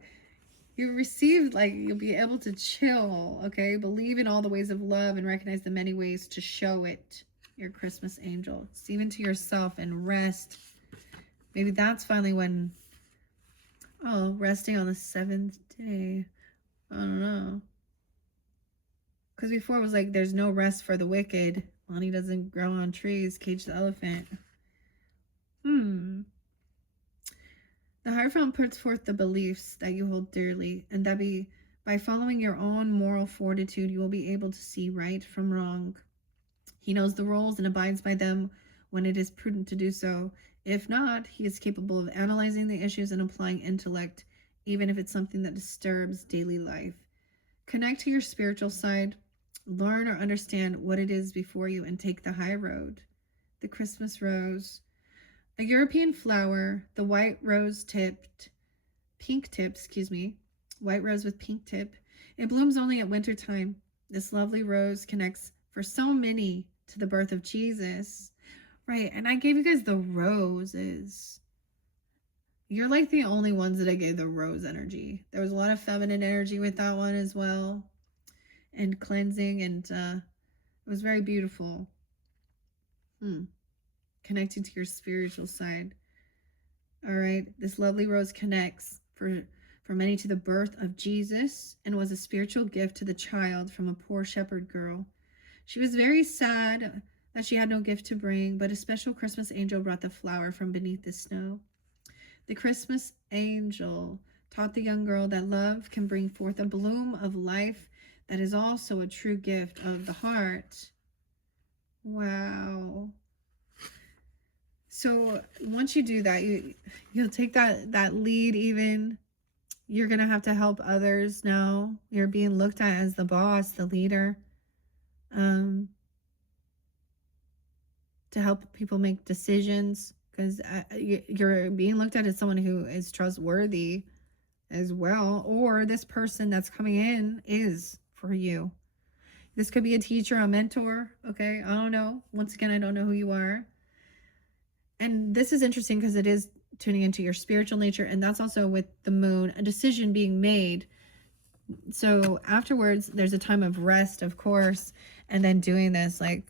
you received, like, you'll be able to chill, okay? Believe in all the ways of love and recognize the many ways to show it. Your Christmas angel. It's even to yourself, and rest. Maybe that's finally when, resting on the 7th day. I don't know. Because before it was like, there's no rest for the wicked. Money doesn't grow on trees. Cage the elephant. The Hierophant puts forth the beliefs that you hold dearly, and that by following your own moral fortitude, you will be able to see right from wrong. He knows the rules and abides by them when it is prudent to do so. If not, he is capable of analyzing the issues and applying intellect, even if it's something that disturbs daily life. Connect to your spiritual side, learn or understand what it is before you, and take the high road. The Christmas rose. A European flower, the white rose with pink tip. White rose with pink tip. It blooms only at winter time. This lovely rose connects for so many to the birth of Jesus. Right, and I gave you guys the roses. You're like the only ones that I gave the rose energy. There was a lot of feminine energy with that one as well, and cleansing, and it was very beautiful. Connecting to your spiritual side. All right, this lovely rose connects for many to the birth of Jesus and was a spiritual gift to the child from a poor shepherd girl. She was very sad that she had no gift to bring, but a special Christmas angel brought the flower from beneath the snow. The Christmas angel taught the young girl that love can bring forth a bloom of life that is also a true gift of the heart. Wow. So once you do that, you'll take that lead. Even you're gonna have to help others now. You're being looked at as the boss, the leader, to help people make decisions, because you're being looked at as someone who is trustworthy as well, or this person that's coming in is for you. This could be a teacher, a mentor. Okay, I don't know. Once again, I don't know who you are. And this is interesting because it is tuning into your spiritual nature, and that's also with the moon, a decision being made. So afterwards, there's a time of rest, of course, and then doing this, like,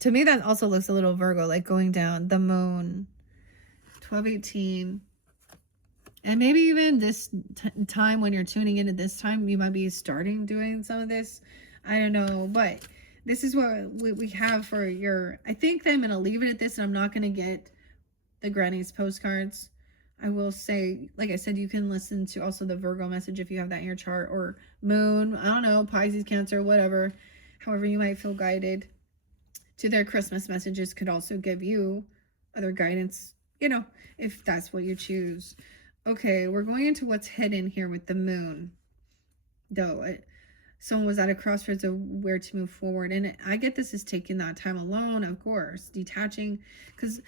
to me, that also looks a little Virgo, like going down the moon, 1218. And maybe even this time when you're tuning into this time, you might be starting doing some of this. I don't know, but this is what we have for your, I think that I'm going to leave it at this, and I'm not going to get the Granny's postcards. I will say, like I said, you can listen to also the Virgo message if you have that in your chart, or moon, I don't know, Pisces, Cancer, whatever, however you might feel guided to. Their Christmas messages could also give you other guidance, you know, if that's what you choose. Okay, we're going into what's hidden here with the moon, though. Someone was at a crossroads of where to move forward, and I get this is taking that time alone, of course, detaching, because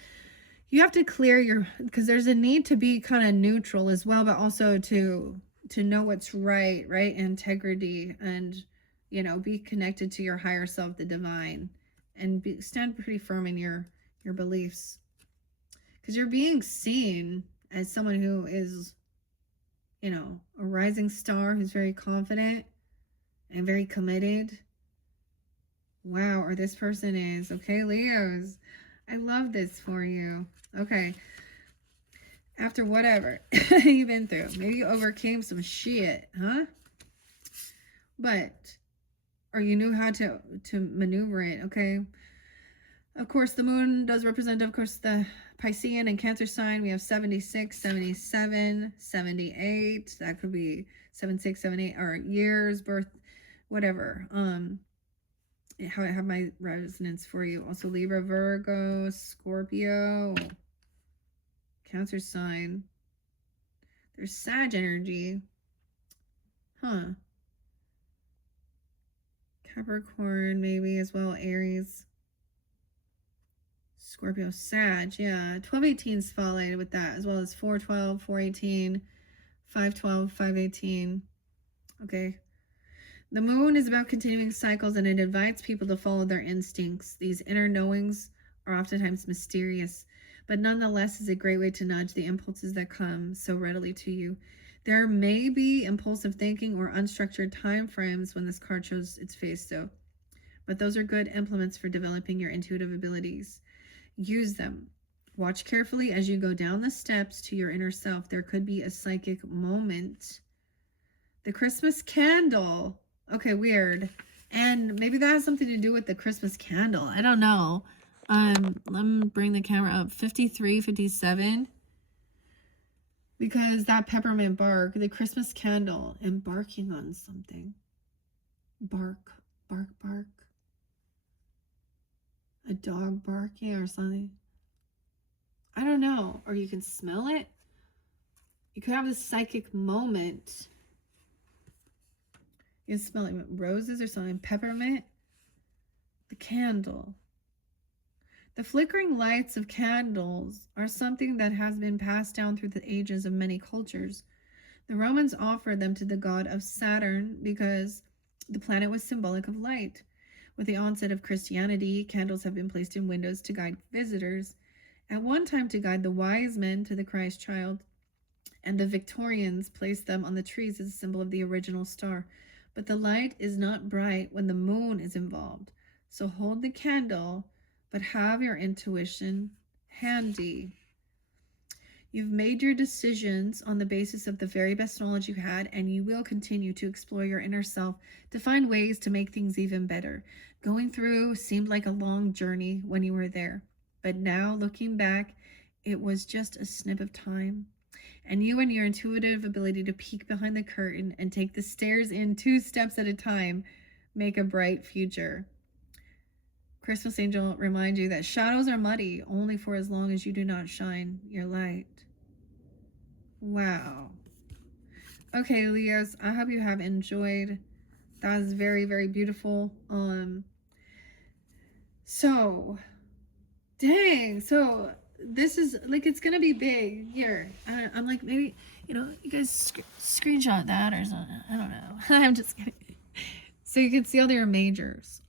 you have to clear because there's a need to be kind of neutral as well, but also to know what's right, integrity, and, you know, be connected to your higher self, the divine, and stand pretty firm in your beliefs, because you're being seen as someone who is, you know, a rising star, who's very confident and very committed. Wow, or this person is. Okay, Leos, I love this for you. Okay, after whatever you've been through, maybe you overcame some shit, huh? But, or you knew how to maneuver it. Okay, of course, the moon does represent, of course, the Piscean and Cancer sign. We have 76, 77, 78. That could be 76, 78, or years, birth, whatever. How I have my resonance for you. Also Libra, Virgo, Scorpio, Cancer sign. There's Sag energy. Huh. Capricorn maybe as well, Aries. Scorpio, Sag, yeah. 1218 spotlighted with that, as well as 412, 418, 512, 518. Okay. The moon is about continuing cycles, and it invites people to follow their instincts. These inner knowings are oftentimes mysterious, but nonetheless is a great way to nudge the impulses that come so readily to you. There may be impulsive thinking or unstructured time frames when this card shows its face, though. But those are good implements for developing your intuitive abilities. Use them. Watch carefully as you go down the steps to your inner self. There could be a psychic moment. The Christmas candle. Okay, weird. And maybe that has something to do with the Christmas candle. I don't know. Let me bring the camera up. 53, 57. Because that peppermint bark, the Christmas candle, embarking on something. Bark, bark, bark. A dog barking or something. I don't know. Or you can smell it. You could have this psychic moment. You can smell like roses or something. Peppermint. The candle. The flickering lights of candles are something that has been passed down through the ages of many cultures. The Romans offered them to the god of Saturn because the planet was symbolic of light. With the onset of Christianity, candles have been placed in windows to guide visitors, at one time to guide the wise men to the Christ child. and the Victorians placed them on the trees as a symbol of the original star. But the light is not bright when the moon is involved. So hold the candle, but have your intuition handy. You've made your decisions on the basis of the very best knowledge you had, and you will continue to explore your inner self to find ways to make things even better. Going through seemed like a long journey when you were there, but now looking back, it was just a snip of time. And you and your intuitive ability to peek behind the curtain and take the stairs in 2 steps at a time make a bright future. Christmas angel reminds you that shadows are muddy only for as long as you do not shine your light. Wow. Okay, Leos, I hope you have enjoyed. That was very, very beautiful. So, dang. So, this is like, it's gonna be big here. I'm like, maybe, you guys screenshot that or something. I don't know. I'm just kidding. So you can see all their majors,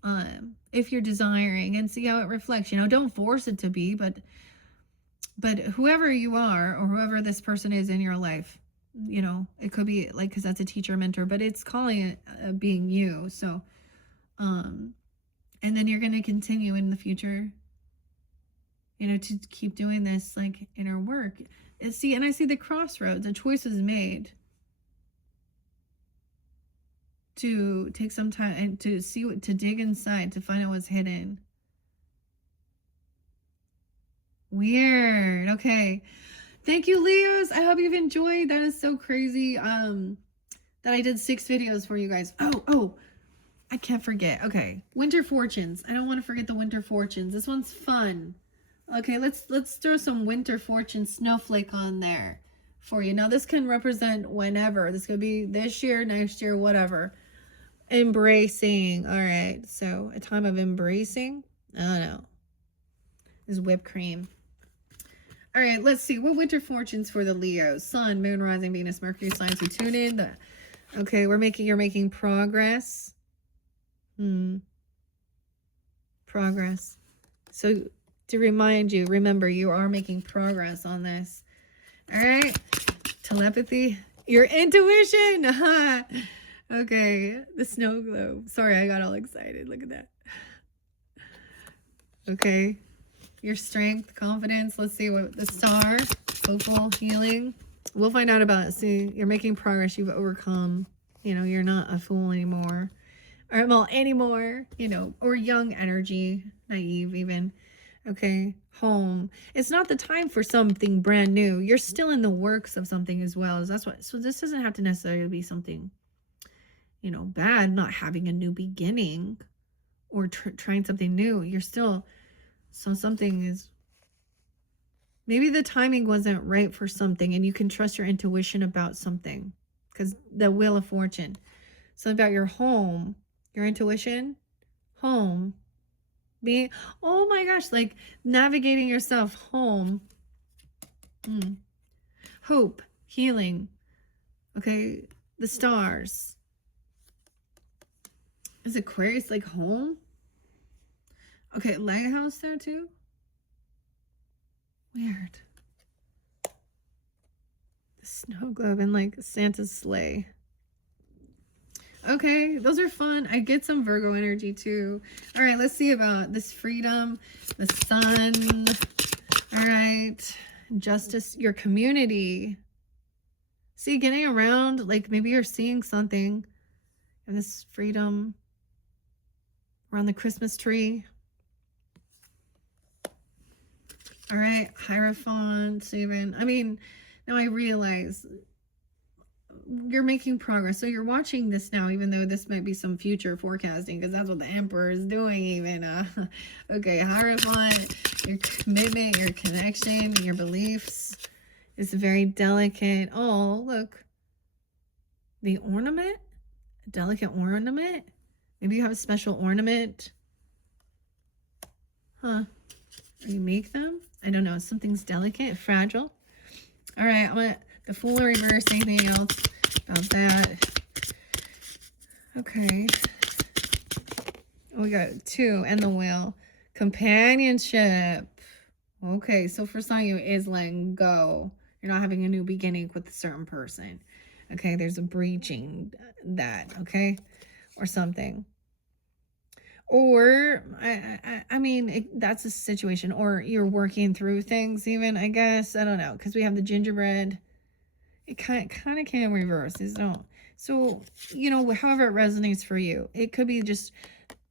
if you're desiring, and see how it reflects. Don't force it to be, but whoever you are or whoever this person is in your life, it could be like, because that's a teacher, mentor, but it's calling it being you. So, and then you're going to continue in the future, to keep doing this like inner work. And I see the crossroads, the choices made to take some time and to dig inside, to find out what's hidden. Weird. Okay. Thank you, Leos. I hope you've enjoyed. That is so crazy. That I did 6 videos for you guys. Oh, I can't forget. Okay. Winter fortunes. I don't want to forget the winter fortunes. This one's fun. Okay, let's throw some winter fortune snowflake on there for you. Now this can represent whenever. This could be this year, next year, whatever. Embracing. All right. So a time of embracing. I don't know. This is whipped cream. All right. Let's see. What winter fortunes for the Leos? Sun, moon, rising, Venus, Mercury signs. We tune in. Okay. You're making progress. Progress. So to remind you, remember, you are making progress on this. All right. Telepathy. Your intuition. Okay, the snow globe. Sorry, I got all excited. Look at that. Okay, your strength, confidence. Let's see what the star, hopeful, healing. We'll find out about it. See, you're making progress. You've overcome. You're not a fool anymore. Or, well, anymore, or young energy, naive even. Okay, home. It's not the time for something brand new. You're still in the works of something as well. So this doesn't have to necessarily be something bad, not having a new beginning or trying something new. You're still, so something is, maybe the timing wasn't right for something, and you can trust your intuition about something, because the Wheel of Fortune. So about your home, your intuition, home, being, oh my gosh, like navigating yourself home, hope, healing. Okay, the stars. Is Aquarius like home? Okay, lighthouse there too? Weird. The snow globe and like Santa's sleigh. Okay, those are fun. I get some Virgo energy too. All right, let's see about this freedom, the sun. All right, justice, your community. See, getting around, like maybe you're seeing something. And this freedom around the Christmas tree. All right, Hierophant, even. I mean, now I realize you're making progress. So you're watching this now, even though this might be some future forecasting, because that's what the Emperor is doing even. Okay, Hierophant, your commitment, your connection, your beliefs is very delicate. Oh, look. The ornament? A delicate ornament? Maybe you have a special ornament. Huh. Or you make them? I don't know. Something's delicate, fragile. All right. I want the Fool in reverse. Anything else about that? Okay. Oh, we got 2 and the Wheel. Companionship. Okay. So for some of you, is letting go. You're not having a new beginning with a certain person. Okay, there's a breaching that, okay? Or something. Or I mean, that's a situation. Or you're working through things even, I guess. I don't know, because we have the gingerbread. It kind of can reverse. Is don't. So, you know, however it resonates for you. It could be just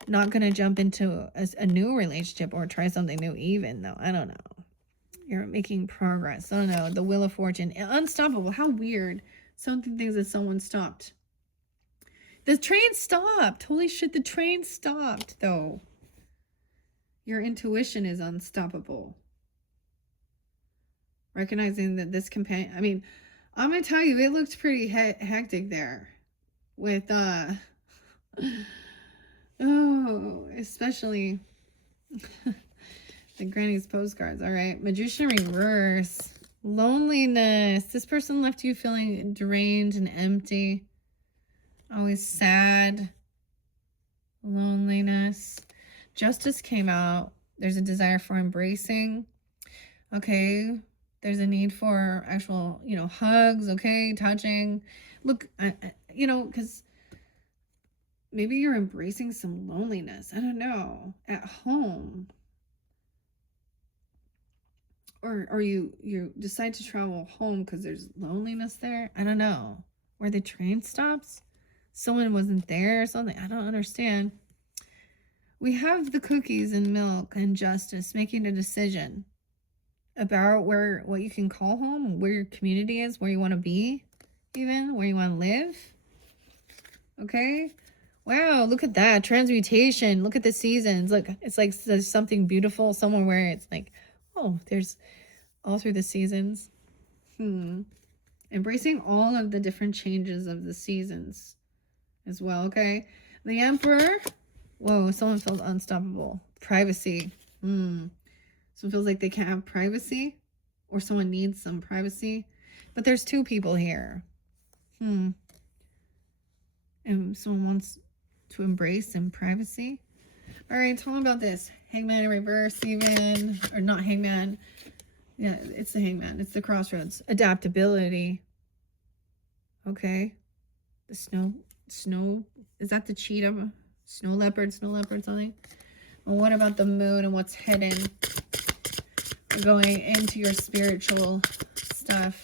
not going to jump into a new relationship or try something new even, though. I don't know. You're making progress. I don't know. The Wheel of Fortune. Unstoppable. How weird. Something things that someone stopped. The train stopped. Holy shit, the train stopped, though. Your intuition is unstoppable. Recognizing that this companion... I mean, I'm going to tell you, it looked pretty hectic there. With, oh, especially... the Granny's postcards. All right. Magician reverse. Loneliness. This person left you feeling drained and empty. Always sad. Loneliness. Justice came out. There's a desire for embracing. Okay. There's a need for actual, you know, hugs. Okay. Touching. Look, you know, because maybe you're embracing some loneliness. I don't know. At home. Or you decide to travel home because there's loneliness there. I don't know. Where the train stops? Someone wasn't there or something. I don't understand. We have the cookies and milk and justice making a decision about what you can call home, where your community is, where you want to be, even where you want to live. Okay. Wow, look at that. Transmutation. Look at the seasons. Look, it's like there's something beautiful somewhere where it's like, oh, there's all through the seasons. Embracing all of the different changes of the seasons as well, okay? The Emperor. Whoa, someone feels unstoppable. Privacy. Someone feels like they can't have privacy. Or someone needs some privacy. But there's two people here. And someone wants to embrace some privacy. All right, tell me about this. Hangman in reverse even. Or not hangman. Yeah, it's the hangman. It's the crossroads. Adaptability. Okay. The snow. Is that the cheetah? Snow leopard, something. Well, what about the moon and what's hidden? Going into your spiritual stuff.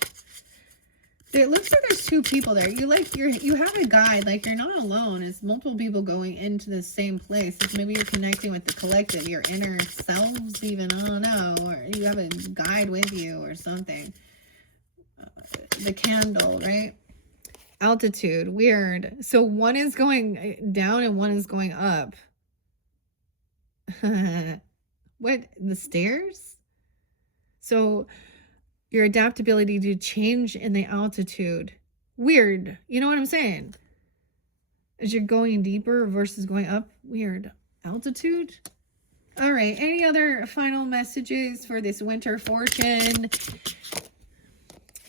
It looks like there's two people there. You have a guide, like you're not alone. It's multiple people going into the same place. It's maybe you're connecting with the collective, your inner selves even, I don't know. Or you have a guide with you or something. The candle, right? Altitude, weird. So one is going down and one is going up. What? The stairs? So your adaptability to change in the altitude. Weird. You know what I'm saying? As you're going deeper versus going up. Weird. Altitude? All right. Any other final messages for this winter fortune?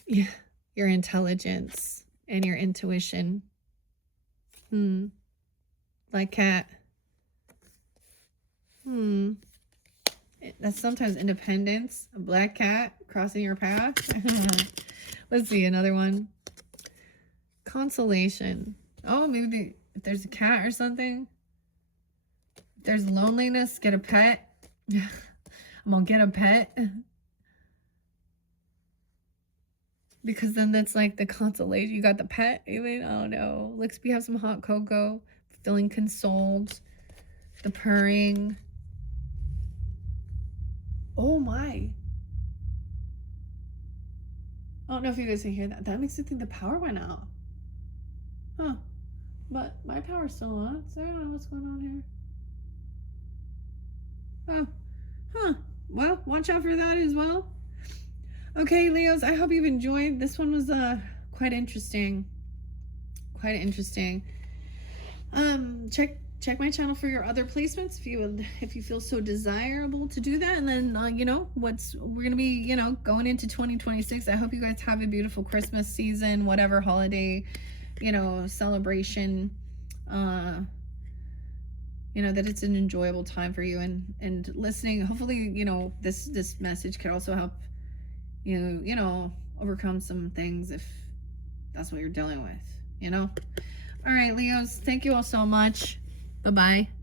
Yeah. Your intelligence and your intuition. Like cat. That's sometimes independence. A black cat crossing your path. Let's see another one. Consolation. Oh, maybe if there's a cat or something. If there's loneliness, get a pet. I'm gonna get a pet. Because then that's like the consolation. You got the pet, even. I don't know. Looks we have some hot cocoa. Feeling consoled. The purring. Oh my. I don't know if you guys can hear that. That makes me think the power went out. Huh. But my power's still on, so I don't know what's going on here. Oh. Huh. Well, watch out for that as well. Okay, Leos, I hope you've enjoyed. This one was quite interesting. Quite interesting. Check my channel for your other placements if you feel so desirable to do that. And then you know we're gonna be, you know, going into 2026. I hope you guys have a beautiful Christmas season, whatever holiday, you know, celebration. You know, that it's an enjoyable time for you, and listening. Hopefully, you know, this message could also help you know, overcome some things if that's what you're dealing with, you know? All right, Leos, thank you all so much. Bye-bye.